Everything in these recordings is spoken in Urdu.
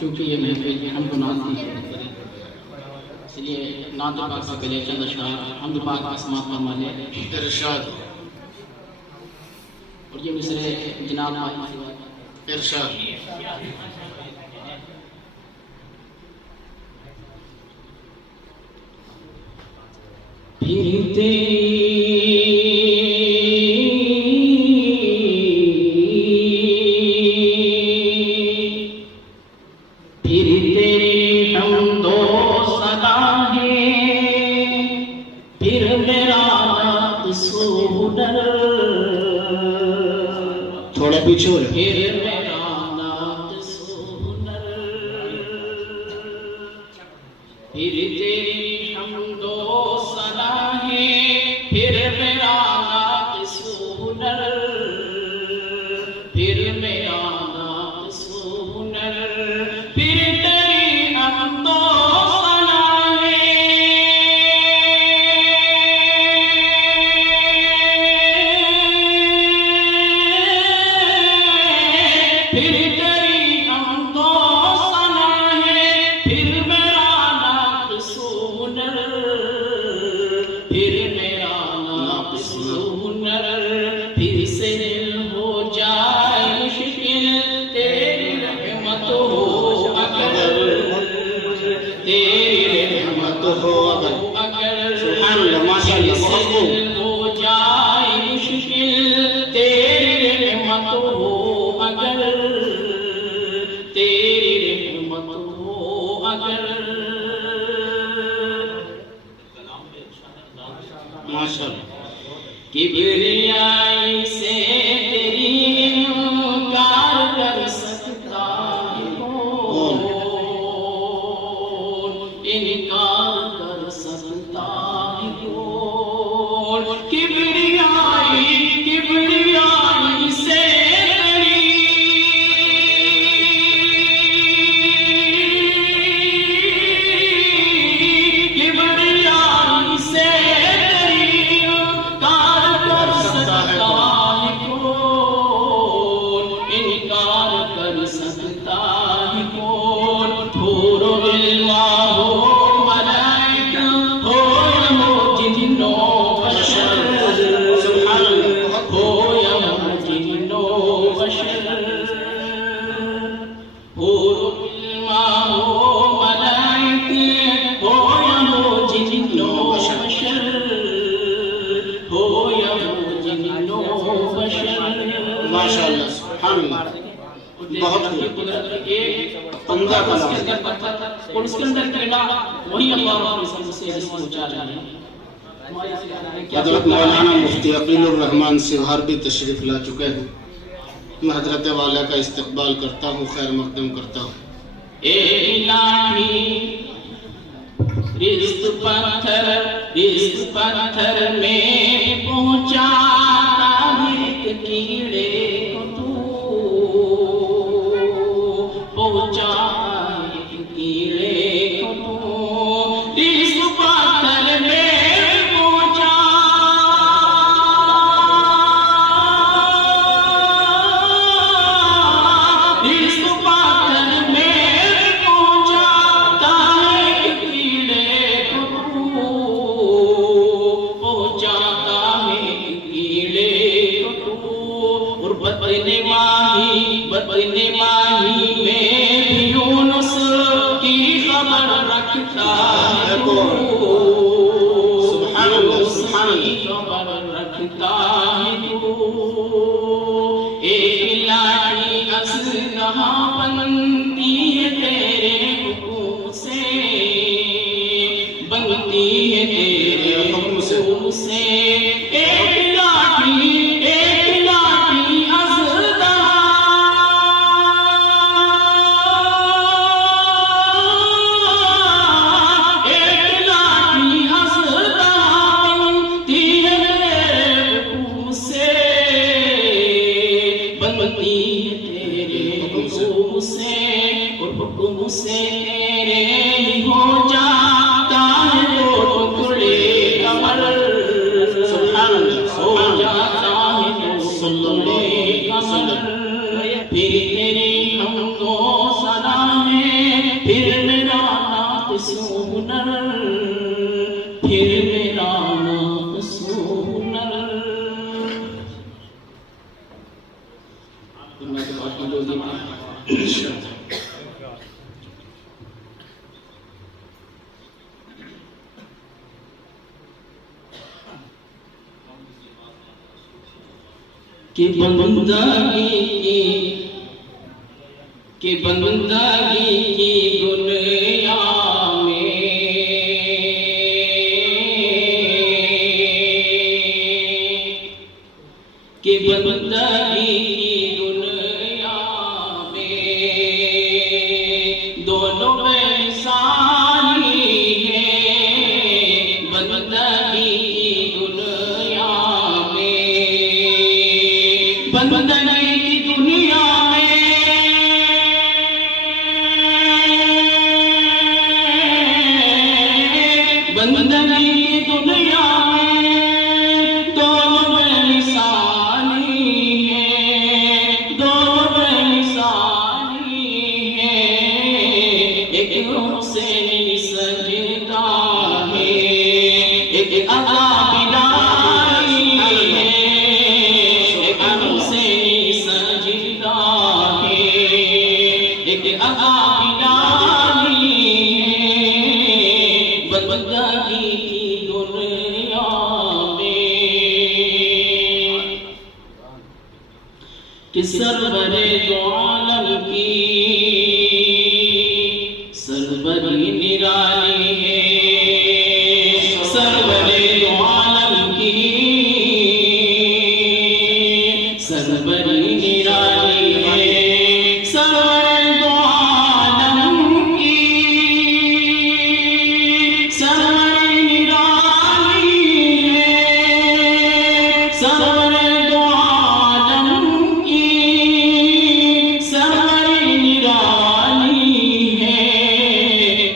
چونکہ یہ محفل حمد و نعت کی ہے، اس لیے نعت پاک سے پہلے چند اشعار حمد پاک کا سماعت فرما لیں۔ ارشاد اور یہ مصرے جناب ارشاد پھرتے حمد و ثنا ہے، پھر میرا ناقص ہنر، تھوڑا پیچھے ہو رہے پھر میرا ناقص ہنر، پھر تیری حمد و ثنا ہے، پھر میرا ناقص ہنر، پھر میرا ناقص ہنر، پھر تیری حمد و ثنا ہے، پھر تیری حمد و ثنا ہے، پھر میرا ناقص ہنر، پھر میرا ناقص ہنر، پھر سے دل ہو جائے مشکل، تیری رحمت ہو اگر، تیری رحمت ہو اگر، سبحان اللہ، ماشاء اللہ، بہت خوب۔ دل ہو جائے مشکل، تیری رحمت ہو اگر، تیری رحمت ہو اگر، ماشاء اللہ۔ کبریائی سے تیری انکار کر سکتا ہے کون، انکار کر سکتا ہے کون، کبریائی سے تیری، کبریائی سے تیری انکار کر سکتا ہے کون، انکار کر سکتا ہے کون، حور و غلما ہو ملائکہ ہو یا ہو جن و بشر، سبحان اللہ، ہو یا ہو جن و بشر، حور و غلما ہو ملائکہ ہو یا ہو جن و بشر، ہو یا ہو جن و بشر، ماشاء اللہ، سبحان اللہ، بہت خوب۔ عمدہ کلام، اور اس کے اندر کلمہ وہی اللہ رب العزت سے پہنچا رہے ہیں۔ حضرت مولانا مفتی عقیل الرحمن سیوہر بھی تشریف لا چکے ہیں، میں حضرت والا کا استقبال کرتا ہوں، خیر مقدم کرتا ہوں۔ اے الہی رزق پتھر میں پہنچا ایک کیڑے کو تو، پہنچا ایک کیڑے کو تو، رزق پتھر میں پہنچا، رزق پتھر میں پہنچا، ایک کیڑے کو تو، پہنچاتا ہے کیڑے کو تو، اور بدن ماہی میں بھی یونس کی خبر رکھتا ہے تو، سبحان اللہ، سبحان اللہ۔ کی خبر رکھتا ہے تو، ایک لاٹھی اسلحہ بنتی ہے تیرے حکم سے، بنتی ہے تیرے حکم سے، ایک لاٹھی اسلحہ، ایک لاٹھی اسلحہ بنتی ہے تیرے حکم سے، بنتی ہے تیرے حکم سے، اور حکم سے تیرے ہی ہو جاتا ہے جو ٹکڑے کمر، سبحان اللہ، ہو سبحان اللہ۔ جاتا ہے جو ٹکڑے کمر، پھر تیری حمد و ثنا ہے، کہ بندگی کی دنیا میں کہ بندگی کی دنیا میں دونوں بے مثالی ہیں بندگی کی دنیا میں بندگی کی دنیا بندگی کی دنیا میں دونوں بے مثالی ہیں دونوں بے مثالی ہیں ایک حسینی سجدہ ہے ایک عطا بلائی ہے ایک حسینی سجدہ ہے ایک عطا بلائی بندگی کی دنیا میں کہ سرور دو عالم کی سربری نرالی ہے سرور دو عالم کی سربری نرالی ہے سرور دو عالم کی سرور نرالی ہے سرور دو عالم کی سرور نرالی ہے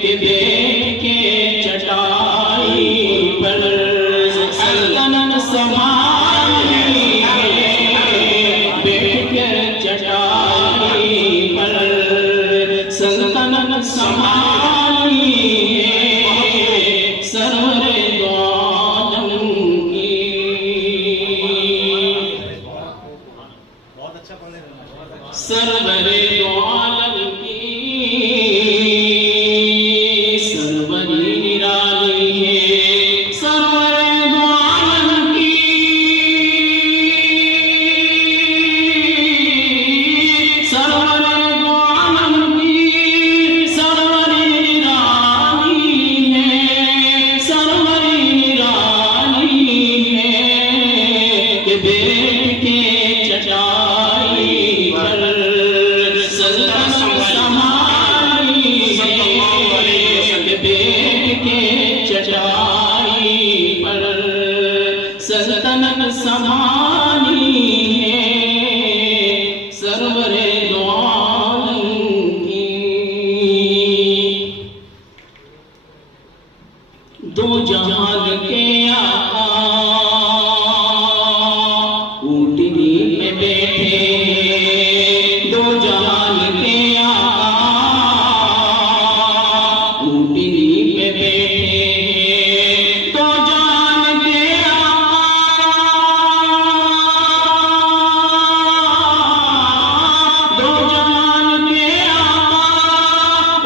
کہ بیٹھ کے چٹائی پر سلطنت سنبھالی ہے بیٹھ کے چٹائی پر سلطنت سنبھالی ہے سرور دو عالم کی سرور دو عالم کی سربری نرالی ہے سرور دو عالم کی سرور دو عالم کی سربری نرالی ہے سربری نرالی ہے کہ بیٹھ کے چٹائی پر سلطنت سنبھالی ہے کہ بیٹھ کے چٹائی پر سلطنت سنبھالی ہے سرور دو عالم کی دو جہان کے آقا اونٹنی پہ بیٹھے دو جہان کے آقا اونٹنی پہ بیٹھے دو جہان کے آقا دو جہان کے آقا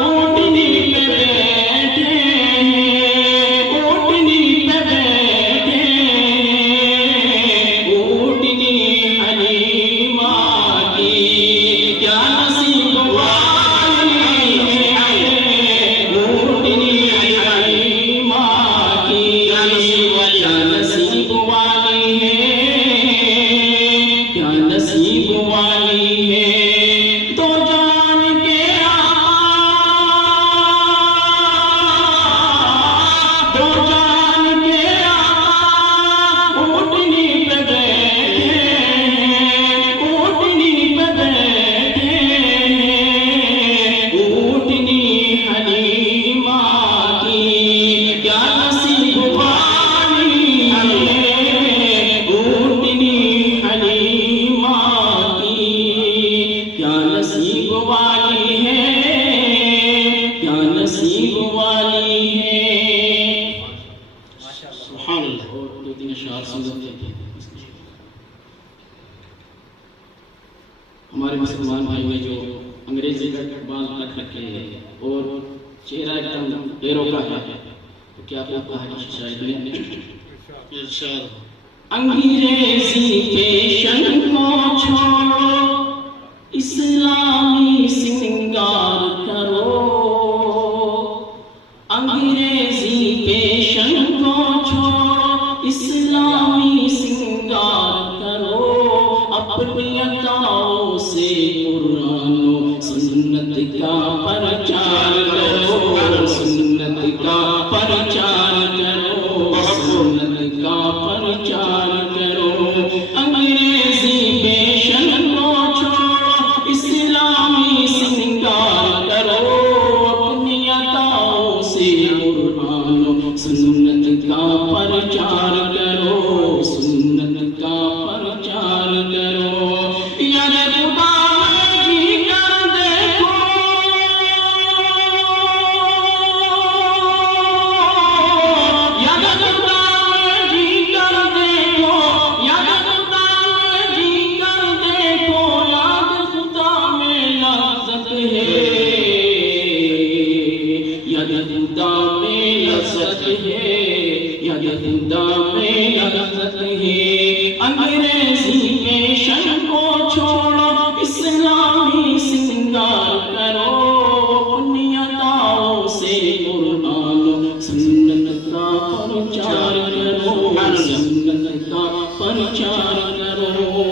اونٹنی پہ بیٹھے اونٹنی پہ بیٹھے اونٹنی حلیمہ کی کیا نصیب والی ہے اونٹنی حلیمہ کی کیا نصیب والی ہے کیا نصیب والی ہے دو جان کے آقا دو جان کے آقا اونٹنی پہ بیٹھے اونٹنی پہ بیٹھے اونٹنی حلیمہ کی کیا نصیب والی ہے اونٹنی حلیمہ کی کیا نصیب والی ہے کیا نصیب والی ہے سبحان اللہ اور دو تین اشعار سن لیتے ہیں ہمارے مسلمان بھائی میں جو انگریزی کا بال رکھ رکھے ہیں اور چہرہ ایک دم پیروں کا ہے تو کیا آپ کا حدیث شاید میں ارشاد انگریزی فیشن کو چھوڑو اسلامی سنگار کرو انگریزی فیشن کو چھوڑو اسلامی سنگار کرو اپنی اداؤں سے قرآن و سنت کا پرچار کرو سنت کا پرچار کرو سنت کا پرچار کرو انگریزی فیشن کو چھوڑو اسلامی سنگار کرو اپنی اداؤں سے قرآن و سنت کا پرچار کرو سنت کا پرچار کرو یا خدا جی کر دیکھو یا خدا جی کر دیکھو یا خدا جی کر دیکھو یاد خدا میں لذت ہے یاد خدا میں لذت ہے یاد خدا میں لذت ہے انگریزی فیشن کو چھوڑو اسلامی سنگار کرو اپنی اداؤں سے قرآن و سنت کا پرچار کرو سنت کا پرچار کرو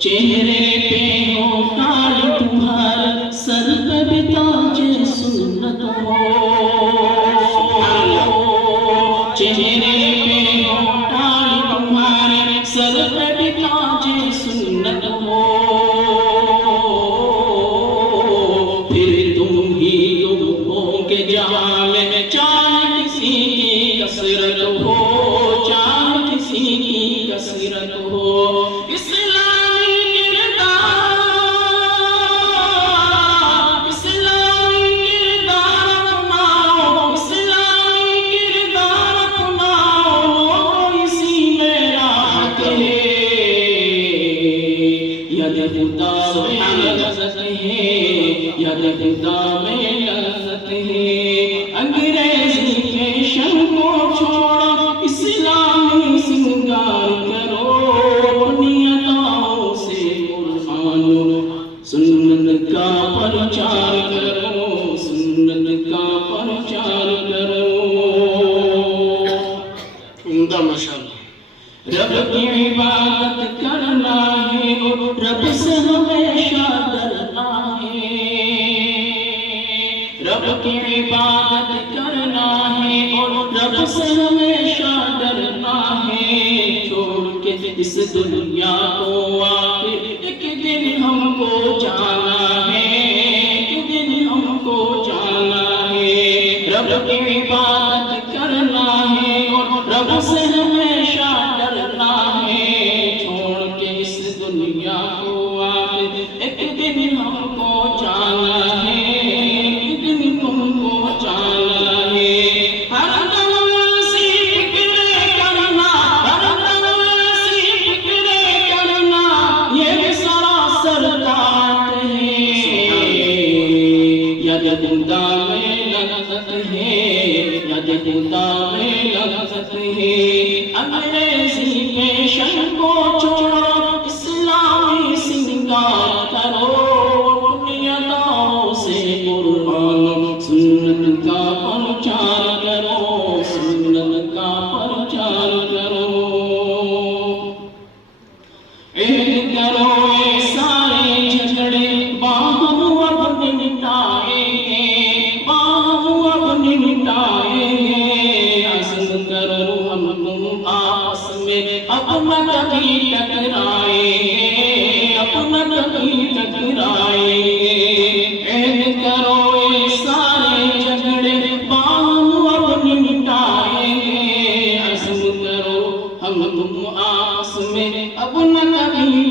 چہرے پہ ہو کالی تمہارا سر پہ بھی تاج سنت ہو چہرے پہ ہو کالی تمہارے سر پہ بھی تاج سنت ہو پھر تم ہی تم ہو کہ جہاں میں چاہے کسی کی کثرت ہو چاہے کسی کی کثرت ہو خدا میں لذت ہے انگریزی فیشن کو چھوڑو اسلامی سنگار کرو اپنی اداؤں سے قرآن و سنت کا پرچار کرو سنت کا پرچار کرو عمدہ ماشاءاللہ رب کی عبادت کرنا ہے اور رب سے ہمیشہ ڈرنا ہے رب کی عبادت کرنا ہے اور رب سے ہمیشہ ڈرنا ہے چھوڑ کے اس دنیا کو آخر ایک دن ہم کو جانا ہے ایک دن ہم کو جانا ہے رب کی عبادت کرنا ہے اور رب سے ہمیشہ ڈرنا ہے چھوڑ کے اس دنیا کو آخر ایک دن ہم کو جانا ہے خدا میں لذت ہے یاد خدا میں لذت ہے انگریزی فیشن کو چھوڑو اسلامی سنگار کرو اپنی اداؤں سے قرآن سنت کا پرچار کرو سنت کا پرچار کرو عہد کرو اے سارے جھگڑے باہم اب نمٹائیں عزم کرو ہم تم آپس میں اب نہ کبھی ٹکرائیں گے اب نہ کبھی ٹکرائیں گے عہد کرو اے سارے جھگڑے باہم اب نمٹائیں گے عزم کرو ہم تم آپس میں اب نہ کبھی